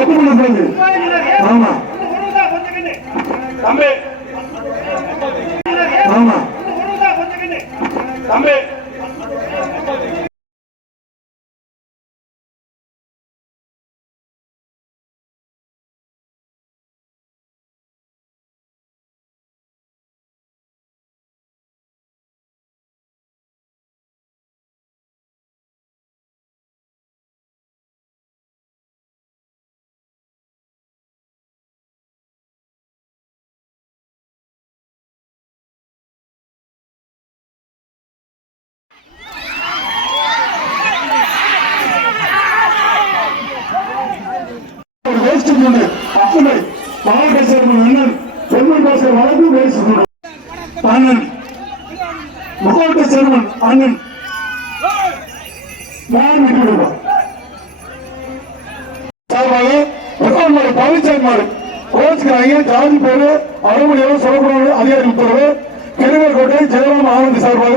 தப்பு பண்ண ஆமா தம்பி ஆமா தம்பி மாவட்ட சேர்மன் அண்ணன் பெருமன் பாசர் வழங்கும் அண்ணன் மாவட்ட சேர்மன் அண்ணன் பழனிசாமி கோச்சுக்கிறாங்க. ஜாதி பேரு அறுமொழியாவும் சொல்லக்கூடாது அதிகாரி உத்தரவு. கிருங்கோட்டை ஜெயராம் ஆனந்த் சார்பாக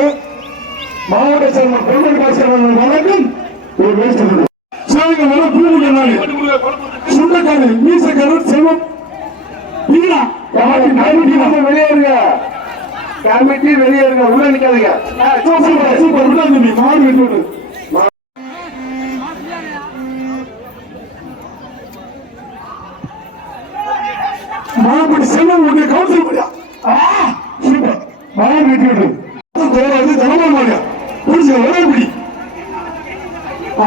மாவட்ட சேர்மன் பெருமன் பாசர் வழங்கும் சுண்டக்காடு மீசக்காரர் செல்வம் வெளியேறுங்க. கமிட்டி வெளியேறுங்க. உள்ள நிக்காதீங்க. மாடு விட்டு மாப்படி செல்வம் உடைய கவுன்சில் பண்ணியா சூப்பர். மாடு விட்டு தோறாது தனமா மாடியா புரிஞ்சு ஒரேபடி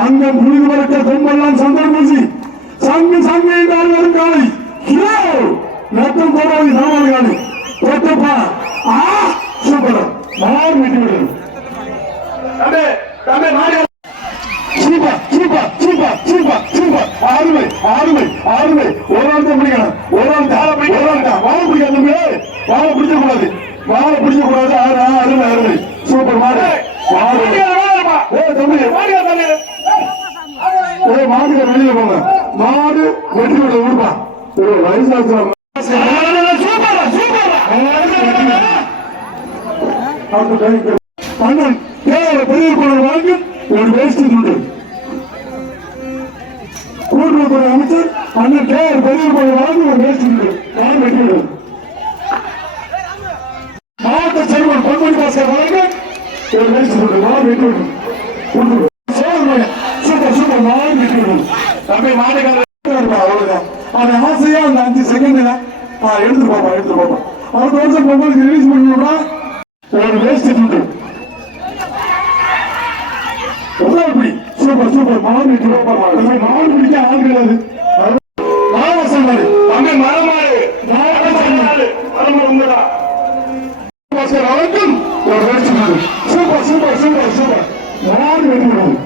அங்க புரிந்து வரக்க கொம்பெல்லாம் சந்தன பூசி சங்கு சங்கு என்றால் வரும் காலை நட்டம் போராடி சாமான் காலை தொட்டப்பா சூப்பர். மாடு விட்டு விடு super super super super super. ஆறுமை ஆறுமை ஆறுமை. ஒரு ஆள் தான் பிடிக்கணும். ஒரு ஆள் தான் வாழை பிடிக்காது. வாழை பிடிக்க கூடாது. வாழை பிடிக்க கூடாது. அருமை அருமை சூப்பர். மாடு தம்பி மாடுக வெளியே போங்க. மாடு வெற்றி விட ஊர்பா வயசாச்சு. அண்ணன் பெரிய குழந்தை வாங்கி ஒரு வேஷ்டி துண்டு கூட்டுறவுத்துறை அமைச்சர் அண்ணன் பெரிய குழந்தை வாங்கி ஒரு வேஷ்டி துண்டு நான் வெற்றி விடும். மாவட்ட சேர்மன் பொன்மணி பாஸ்கர் வாங்கி ஒரு வேஷ்டி துண்டு நான் வெற்றி விடும். Super super. மாடு வெற்றி விடும். தம்பி மாடுகள் அவ்வளவுதான். அது ஆசையா அந்த 5 செகண்ட் எடுத்து பாப்பா எடுத்து பாப்பா. அடுத்த வருஷம் பொங்கலுக்கு ரிலீஸ் பண்ணா ஒரு வேஸ்ட் துண்டு சூப்பர் சூப்பர். மாடு வெற்றி மாடு பிடிக்க ஆள் கிடையாது. மாவசம் மாடு தம்பி மரமாடு வழக்கம் ஒரு வேஸ்ட் துண்டு சூப்பர் சூப்பர் சூப்பர் சூப்பர். மாடு வெற்றி விடும்.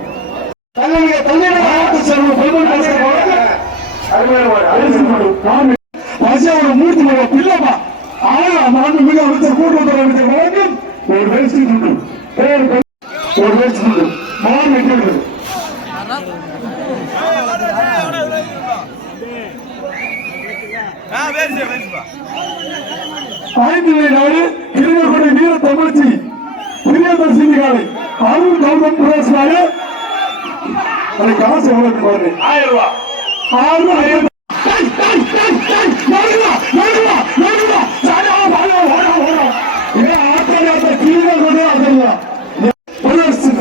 மூர்த்தி பிள்ளப்பா மாண்பு மிக அமைச்சர் கூட்டுறவுத்துறை அமைச்சர் வழங்கும் ஒரு வேஷ்டி துண்டு ஒரு வேஷ்டி துண்டு மாடு வெற்றி. ஐந்து நாடு கிருங்கோட்டை வீர தமிழ்ச்சி பிரியதர் சிங்காலை அருள் கௌதம் புரஸ்கார காசு எவ்வளவு பாரு 1000 ரூபாய். 1000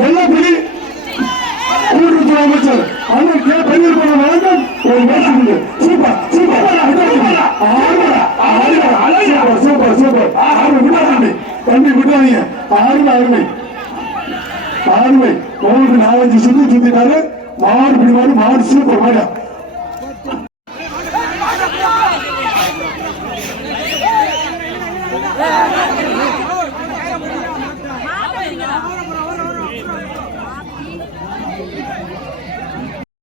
வெள்ளப்படி கூட்டுறவுத்துறை அமைச்சர் அண்ணன் பெரிய வழங்கும் ஒரு வேஷ்டி துண்டு சூப்பர் சூப்பர் சூப்பர் சூப்பர். விடாதீங்க தம்பி விடாதீங்க. அருமை அருமை அருமை. கோவிலுக்கு 4-5 சுத்திட்டாரு. மாடு பிடிவாடு மாடு சூப்பர் மாடா.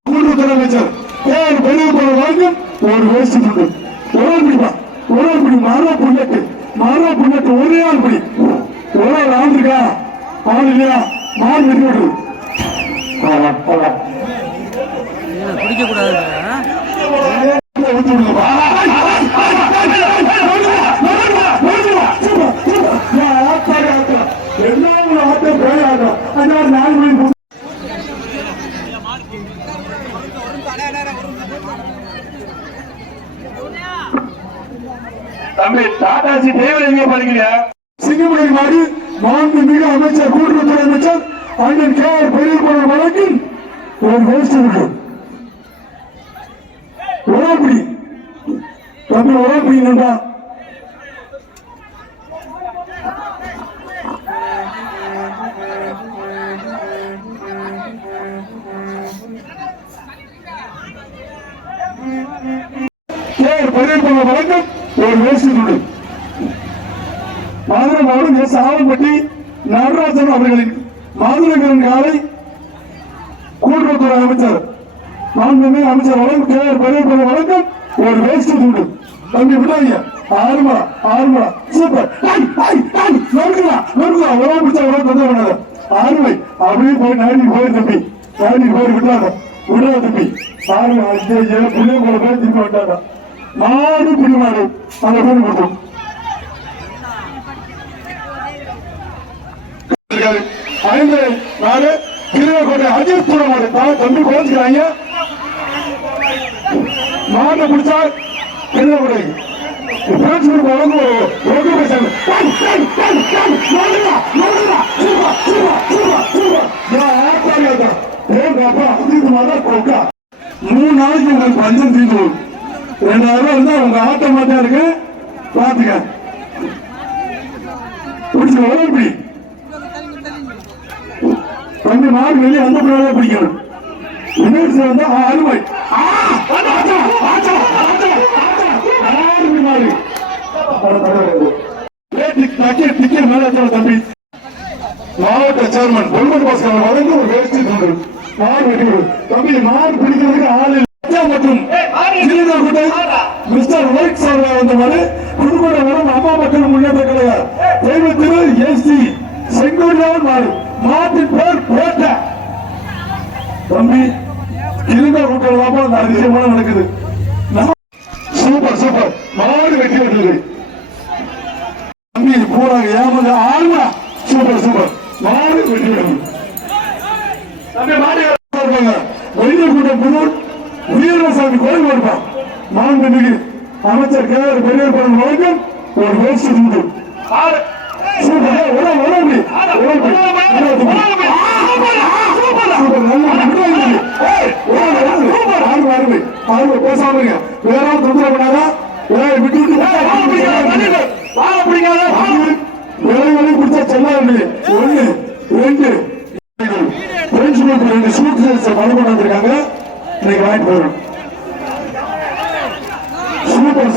கூட்டுறவுத்துறை அமைச்சர் பெரிய வாங்கும் ஒரு வேஷ்டி துண்டு ஒரு ஆள் பிடிப்பா. ஒரு ஆள் பிடி. மாறா புண்ணட்டு ஒரே ஆள் பிடி. ஒரு ஆள் ஆள் இருக்கா ஆள் இல்லையா மாடு வெட்டி விடுறது பிடிக்க கூடாது. தம்பி டாடாசி டிரைவர் எங்க படிக்கிறீங்க? சிங்கமுடி மாடி மாண்புமிகு அமைச்சர் கூட்டுறவுத்துறை அமைச்சர் அண்ணன் கே ஆர் பெரியகுமார் வழக்கில் ஒரு வேஸ்ட் இருக்கு. உடம்படி தம்பி உடம்படி நண்பா பெரியகுமார் வழக்கம் ஒரு வேஸ்ட் இருக்கு. மதுரை மாவட்டம் எஸ் ஆவன்பட்டி நடராஜன் அவர்களின் மாதுளங்கரன் காலை கூட்டுறவுத்துறை அமைச்சர் மாண்புமிகு அமைச்சர் வழங்கும் கே ஆர் பெரியகுமார் வழக்கம் ஒரு வேஸ்ட் துண்டு. தம்பி விடாதீங்க. ஆறுமலா சூப்பர் உடம்பு பிடிச்சா உடம்பு தொந்தரவு பண்ணாத. ஆறுமை அப்படியே போய் நாடி போய் தம்பி நாடி போய் விடாத தம்பி. ஆறுமை புள்ளிய போல போய் திரும்ப விட்டாங்க. மாடு பிடிமாடு அந்த பேர் கொடுத்தோம். ஐந்து நாலு கிருவக்கோட்டை அஜித் மாடு தம்பி குறைஞ்சிக்கிறாங்க. மாட்டை பிடிச்சா கிருவக்கோட்டை மூணு நாளைக்கு உங்களுக்கு பஞ்சம் தீர்ந்து 2000 ரூபாய் இருந்தா உங்க ஆட்ட மாட்டா இருக்கு பாத்துக்க. பிடிச்ச உடம்பு தம்பி மாடு வெளியே அந்த பிள்ளைய பிடிக்கணும். வந்தா அருமை தம்பி மாவட்ட சேர்மன் பொன்மன் பாஸ்கர் வழங்க ஒரு வேஷ்டி தோன்று மாடு வெட்டி தம்பி மாடு பிடிக்கிறதுக்கு ஆள் மற்றும் மிஸ்டர் ஒயிட் சார்பா வந்த மாதிரி புதுக்கோட்டை வரும் அம்மா மக்கள் முன்னேற்ற கழக தெய்வத்திரு எஸ்டி செங்கோடியான் மாடு மாட்டின் பேர் போட்ட தம்பி இருந்த கூட்டம் அந்த அதிசயமான நடக்குது. சூப்பர் மாடு வெட்டி விட்டது தம்பி போறாங்க ஏமாந்து ஆளுமா சூப்பர் மாடு வெட்டி விடுது. வைத்திய கூட்டம் புதூர் வீரசாமி கோயில் கொடுப்பான். மாண்புமிகு அமைச்சர் கே ஆர் பெரியகுமார் வழங்கும் ஒரு வேஸ்ட் உண்டு. பேசாமங்க வேற தொந்தரவு பண்ணாதா விட்டு வேலை குடிச்சா செல்லாது. ஒண்ணு ரெண்டு ரெண்டு சூட் மனு கொண்டு வந்திருக்காங்க. இன்னைக்கு வாங்கிட்டு போறோம். சூப்பர்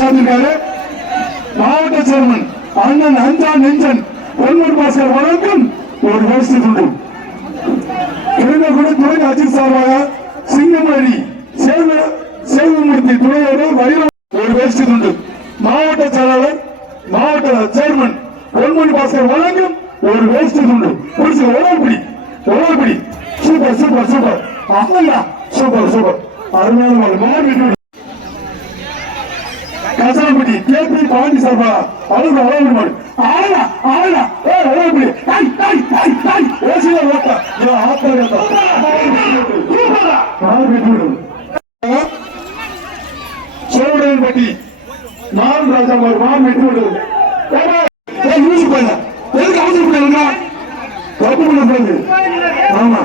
சார்ந்திருக்காரு மாவட்ட சேர்மன் அண்ணன் அஞ்சான் நெஞ்சன் பொன்மன் பாஸ்கர் வழங்கும் ஒரு வேஷ்டி துண்டு. கூட துணை அஜித் சார்பாக சிங்கமணி சேவமூர்த்தி துணையோடு வைரம் ஒரு வேஷ்டி துண்டு. மாவட்ட செயலாளர் மாவட்ட சேர்மன் பொன்மன் பாஸ்கர் வழங்கும் ஒரு வேஷ்டி துண்டு. பிடிச்ச உடம்புடி சூப்பர் அண்ணா சூப்பர் அருமையான மாடு கசாம்பட்டி கேபி பாண்டி சார்பா அழகு அழகு மாடு ஆளா உடம்புடி சோழன்பட்டி மான் ராஜா மான் வெட்டி விடுறது. எதுக்கு அவசரப்படுங்க தப்பு பண்ண ஆமா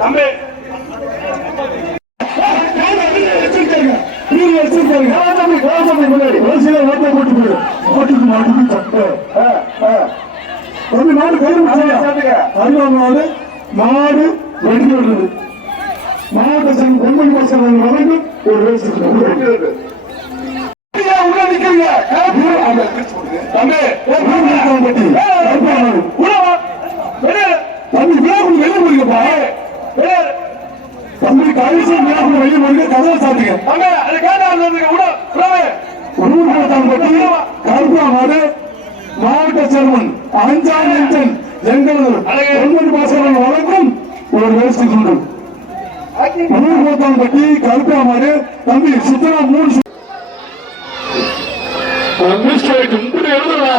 தம்பி மாடு வெட்டி விடுறது. மாவட்ட சங்கம் பொன்மணி பாஸ்கர் வழங்கும் ஒரு வேஸ்ட் தம்பி கடைசி வெளியே போய் கதவை சாப்பிடுங்க. மாவட்ட சேர்மன் அஞ்சாம் நெஞ்சன் எங்களது பொன்மணி பாஸ்கர் வழங்கும் ஒரு வேஷ்டி துண்டு. பட்டி கருப்பாமாறு தம்பி சுத்தரா 3 எழுதுறா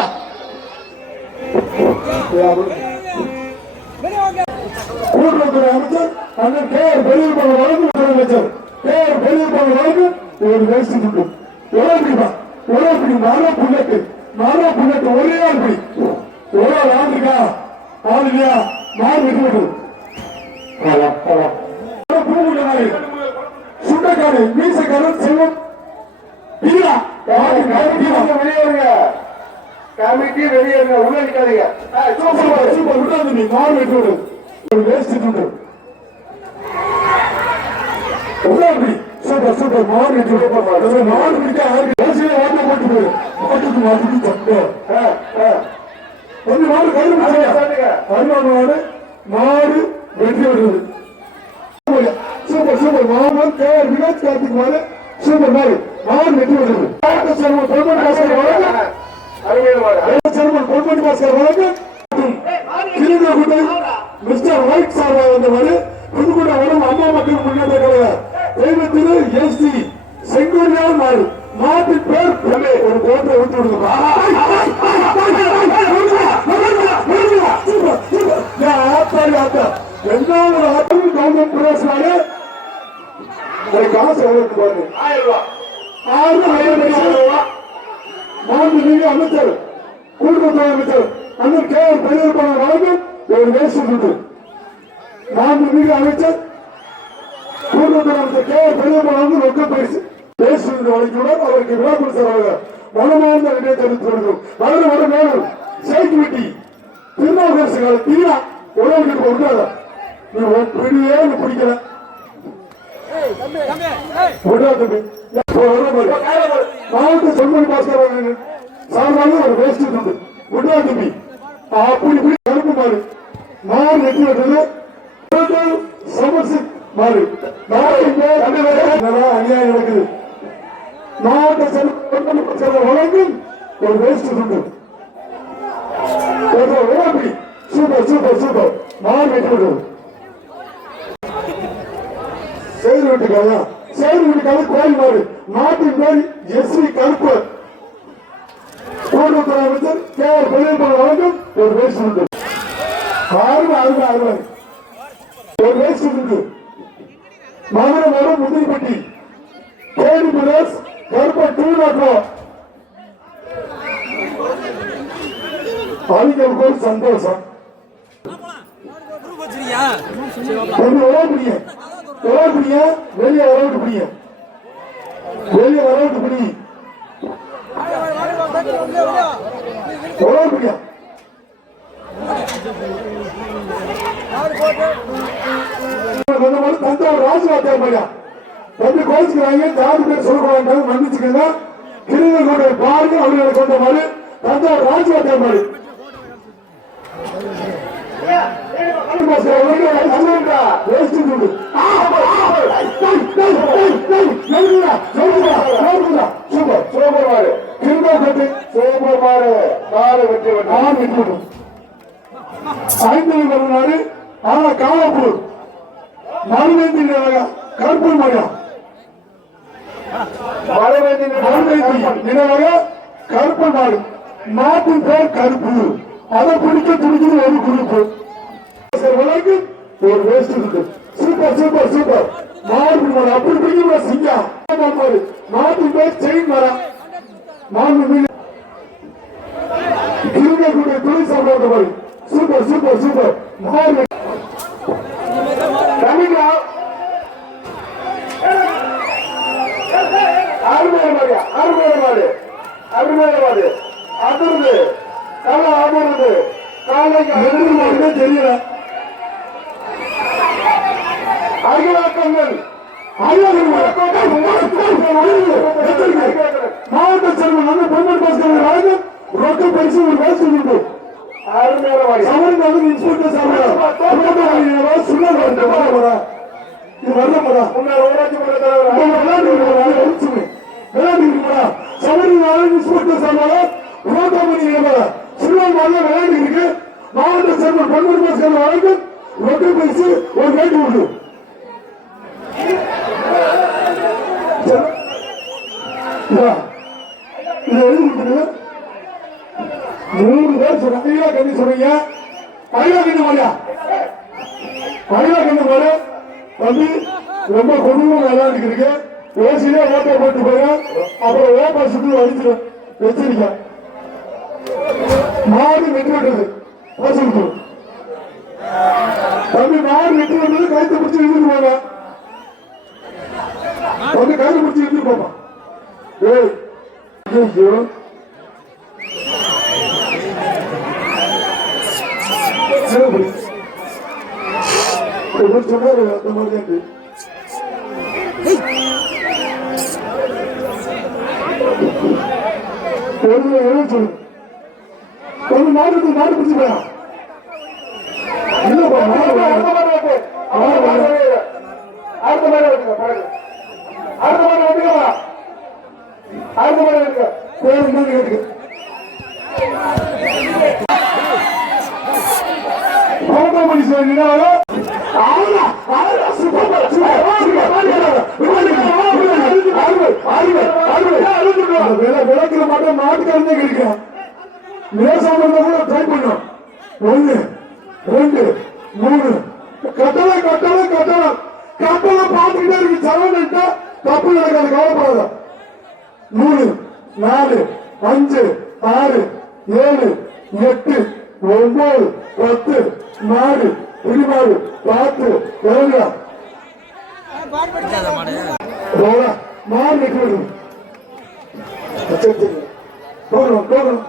கூட்டுறவுத்துறை அமைச்சர் அண்ணன் கே ஆர் பெரியப்பா வழங்கும் முதலமைச்சர் கே ஆர் பெரியப்பா வழங்கும் ஒரு வேஸ்ட் துண்டு எவ்வளவு பிடிப்பா எவ்வளவு பிடிக்கும் மாறா புண்ணட்டு ஒரே ஆள் பிடி ஒரு ஆள் ஆண்டுக்கா ஆள் இல்லையா மாறு விட்டு சுண்டக்காடு மீசக்காரன் செல்வம் வெளியேறுங்க கமிட்டி வெளியேறுங்க உள்ள நிக்காதீங்க சூப்பர் விட்டாது நீ மாறு விட்டு விடு ஒரு வேஸ்ட் துண்டு சூப்பர் மாறு விட்டு விடு மாறு பிடிக்க ஓட்ட போட்டு போயிரு ஓட்டுக்கு மாட்டுக்கு தப்பு கொஞ்சம் மாடு கைது மாடு மாடு வெற்றி விடுறது சூப்பர் மாமன் கேஆர் வினோத் கார்த்திக் மாடு சூப்பர் மாடு வெற்றி விடுறது பொன்மணி பாஸ்கர் வழக்கு கிருங்ககுட்டை மிஸ்டர் ஒயிட் சார்பாக வந்த மாடு புதுக்குடி வரும் அம்மா மக்கள் முன்னேற்ற கழக தெய்வத்திரு எஸ்டி செங்கோடியார் மாடு மாட்டின் பேர் ஒரு கோட்டை விட்டு விடுங்க ரெண்டாவது ஆட்டம் கவர்மெண்ட் பிரதேசனால ஒரு காசு எவ்வளவு பாருங்க 1000 ரூபாய் மாண்புமிகு அமைச்சர் குடும்பத்துறை அமைச்சர் அண்ணன் கே ஆர் பெரியப்பா வழங்கும் ஒரு வேஸ்ட் துண்டு மாண்புமிகு அமைச்சர் குடும்பத்துறை அமைச்சர் கே ஆர் பெரியப்பா வழங்கும் ரொக்க பரிசு வேஸ்ட் துண்டு வழங்கியுள்ளார் அவருக்கு விழா கொடுத்தாங்க மனமார்ந்த நினைவு தெரிவித்து வருகிறோம் வர மேலும் செக்யூரிட்டி திருநாவுக்கரசு கால தீரா உறவுக்கு விட்டாத நீ பிடியே பிடிக்கல மாவட்ட பொன்மணி பாஸ்கர் சார்பாக ஒரு வேஸ்ட் துண்டு விட்டா தம்பி அப்படி கருப்பு மாறு மாறு வெற்றி விட்டது சமர்சித் மாறு அநியாயம் நடக்குது மாவட்ட பொன்மணி பாஸ்கர் வழங்கும் ஒரு வேஸ்ட் துண்டு சூப்பர் மாறு வெற்றி விட்டது செய்து வீட்டுக்காக கோயில் மாறு நாட்டின் பேர் எஸ்வி கருப்பு கூட்டுறவுத்துறை அமைச்சர் கே ஆர் பெரியப்பா வழங்கும் ஒரு வேஸ்ட் உண்டு ஆறு ஒரு வேஸ்ட் உண்டு மதுரை வரும் முதிர்பட்டி கேடி பிரதேஷ் கருப்ப 204 அவங்களுக்கு ஒரு சந்தோஷம் கொஞ்சம் உறவு முடியும் வெளியே வரவிட்டு முடியும் உறவு முடியும் தஞ்சாவூர் ராஜ்வாத்தியார் பையன் வந்து கோச்சுக்கிறாங்க ஜாதி பேர் சொல்ல மன்னிச்சுக்கங்க கிருங்கோட பாருங்க அவர்களை கொண்ட மாதிரி தஞ்சாவூர் ராஜ்வாத்தியார் மாதிரி காலப்பூர் மறுவேந்தி கருப்பூர் மயம் நினைவாக கருப்பு மாடு நாட்டின் பேர் கருப்பு அதை பிடிக்க துடிக்கிறது ஒரு குறிப்பு ஒரு வேஸ்ட் இருக்கு சூப்பர் மாடு அப்படி பிடிக்க சிங்கம் நாட்டின் பேர் செயின் மரம் மாடு கிருங்கக்கூடிய தொழில் சாப்பிட மாதிரி சூப்பர் மாடு அருமையான அதிர்ந்து கலை அமர்ந்து காலைக்கு தெரியல அகிலாக்கங்கள் மாவட்ட செல்வன் வந்து பொன்மணி பாஸ்கர் ரொக்க பரிசு ஒரு வேஸ்ட் உண்டு இன்ஸ்பெக்டர் மாவட்ட செல்வன் பொன்மணி பாஸ்கர் வழங்கும் ரொக்க பரிசு ஒரு வேண்டி உண்டு மூணு பேர் சொன்னீங்க சொன்னீங்க ஐயா மனிதா கண்ணு பாரு வந்து ரொம்ப கொடூரமா விளையாண்டுருக்கு. ஓசிலே ஓட்டை போட்டு போய் அப்புறம் ஓப்பா சுற்றி அடிச்சு வச்சிருக்க மாடு வெட்டி விட்டது ஓசிட்டு தம்பி மாடு வெட்டி விட்டது கைத்து பிடிச்சி இழுந்து போங்க. வந்து கைது பிடிச்சி இழுந்து போப்பா. ஏய் சொன்னாரு அந்த மாதிரி தான் சொல்லு. கொஞ்சம் மாடு பிடிச்சு போயா இல்லப்பா அடுத்த மாதிரி கேட்டுக்க பேர் என்ன கேட்டுக்க விளக்கில மட்டும் நாட்டுக்காரனே கிடைக்கும். லேசாம கூட ட்ரை பண்ணும். 1 2 3 கட்டளை பார்த்துக்கிட்டே இருக்கு. சரவணன்ட்ட தப்பு நடக்காது, கவலைப்படாத. 3 4 5 6 7 8 9 10 மாடு பிடிமாடு பார்த்து இறங்குறா மாடு வெட்டி போகணும்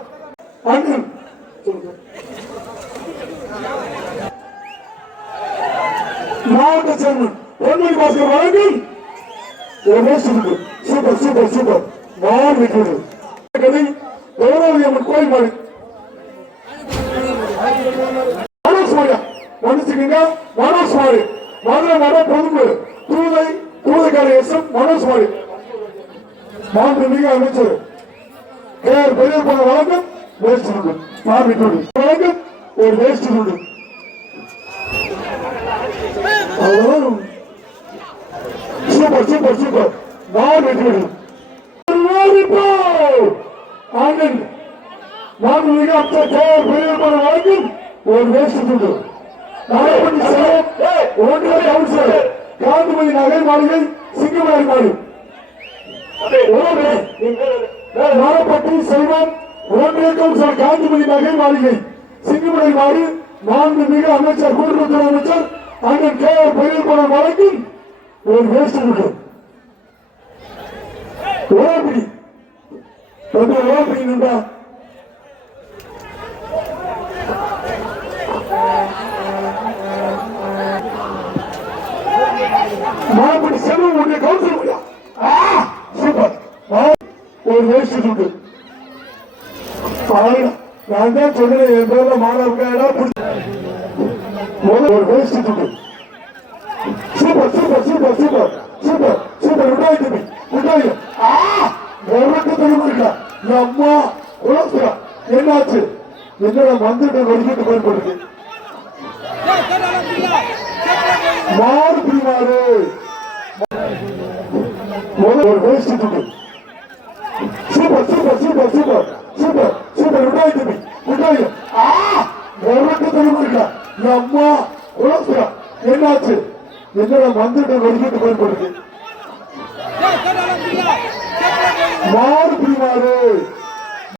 அண்ணன் மாவட்ட சேர்மன் பொன்மணி பாஸ்கர் வழங்கும் சூப்பர் மாடு வெட்டி கௌரவி அம்மன் கோயில் மாடு மனோஜ் மாடு மதுரை மட பொதும்பு தூதைக்கார எஸ்எம் மனோஜ் மாடு மாண்புமிகு அமைச்சர் கேஆர் பெரியப்பா வழங்கும் வேஸ்ட் மாவட்டம் வழங்கும் ஒரு வேஸ்ட் சூப்பர் மாவட்டம் ஆனந்த் மாண்புமிகு அமைச்சர் கேஆர் பெரியப்பா வழங்கும் ஒரு வேஸ்ட் காந்திமதி நகை மாளிகை சிங்கமலை மாடு நாரப்பட்டி செல்வம் காந்திமதி நகை மாளிகை சிங்கமலை மாடு மாண்புமிகு அமைச்சர் கூட்டுறவுத்துறை அமைச்சர் அண்ணன் கேஆர் பெரியப்பா வழங்கும் ஒரு வேஸ்ட் ஓரப்படி நின்றா மாப்பிடி செல்வம் உடைய கவுன்சில் சூப்பர் ஒரு வேஸ்ட் உண்டு. நான் தான் சொல்றேன் என் பேர்ல மாணவர்களா ஒரு வேஸ்ட் உண்டு. சூப்பர் விட்டாய் தம்பி விட்டாய் இருக்கா அம்மா குழப்பா என்னாச்சு என்னோட வந்துட்டு வெடிக்கிட்டு பயன்படுது மாறு பிரிவாரு ஒரு வேஸ்ட் உண்டு. சூப்பர் விட்டாய் தம்பி விட்டாய் இருக்கா அம்மா குழப்பா என்னாச்சு என்னோட வந்துட்டு வெடிக்கிட்டு பயன்படுது